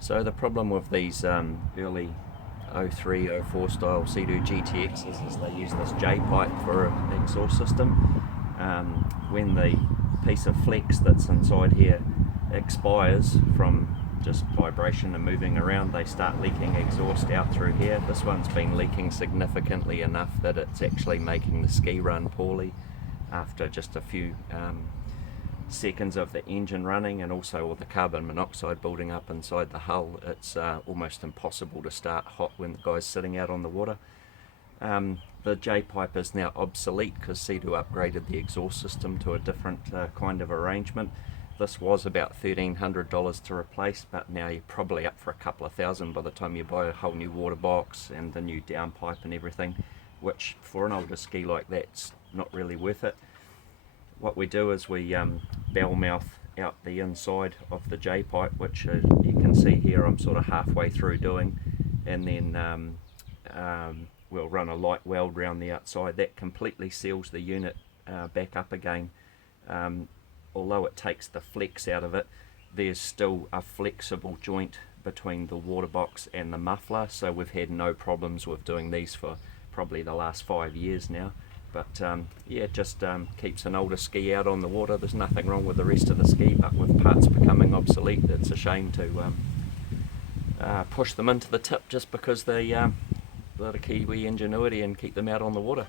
So the problem with these early 03, 04 style Seadoo GTXs is they use this J-pipe for an exhaust system. When the piece of flex that's inside here expires from just vibration and moving around, they start leaking exhaust out through here. This one's been leaking significantly enough that it's actually making the ski run poorly after just a few seconds of the engine running, and also all the carbon monoxide building up inside the hull. It's almost impossible to start hot when the guy's sitting out on the water. The J-pipe is now obsolete because Seadoo upgraded the exhaust system to a different kind of arrangement. This was about $1,300 to replace, but now you're probably up for a couple of thousand by the time you buy a whole new water box and the new downpipe and everything, which for an older ski like that's not really worth it. What we do is we bell mouth out the inside of the J-pipe, which you can see here I'm sort of halfway through doing, and then we'll run a light weld around the outside. That completely seals the unit back up again. Although it takes the flex out of it, there's still a flexible joint between the water box and the muffler, so we've had no problems with doing these for probably the last 5 years now. But yeah, it just keeps an older ski out on the water. There's nothing wrong with the rest of the ski, but with parts becoming obsolete, it's a shame to push them into the tip just because they the Kiwi ingenuity and keep them out on the water.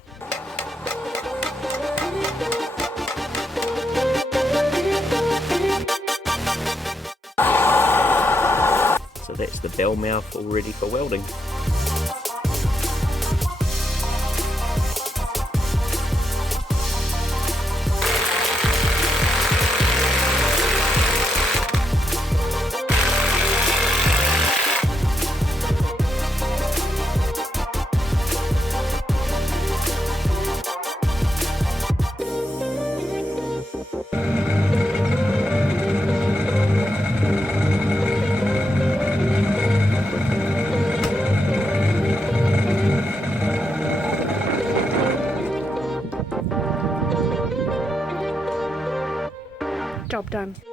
So that's the bell mouth all ready for welding. Job done.